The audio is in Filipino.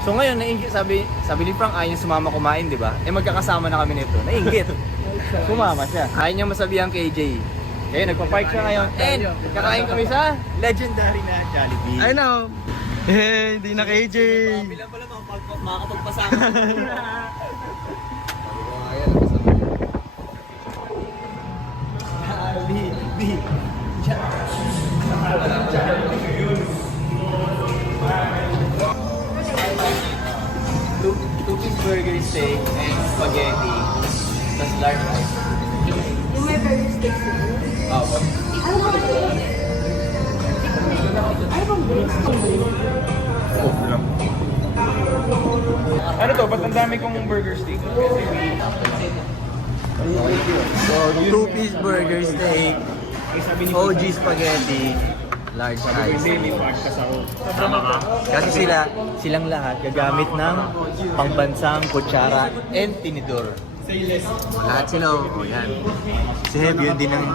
So ngayon, nainggit, sabi ni Frank, ayaw niya sumama kumain, di ba? Eh magkakasama na kami nito. Nainggit. Sumama siya. Ayaw niya masabihan kay Jay. Kaya nagpa-park siya ngayon. And kakain kami sa legendary na Jollibee. I know. Eh, hindi na KJ. Bilang pala makakapagpasama. Jollibee. Two-piece burger steak and spaghetti. Tapos large ice. Yung may burger steak sa Opo. ano ba kayo? Ay, bang breaks? Ano to? Ba't ang dami kong burger steak? So, two-piece burger steak, OG spaghetti, large ice. Kasi silang lahat gagamit ng pangbansang kutsara and tinidor. Lahat sila, o yan. Si Heb, yun din ang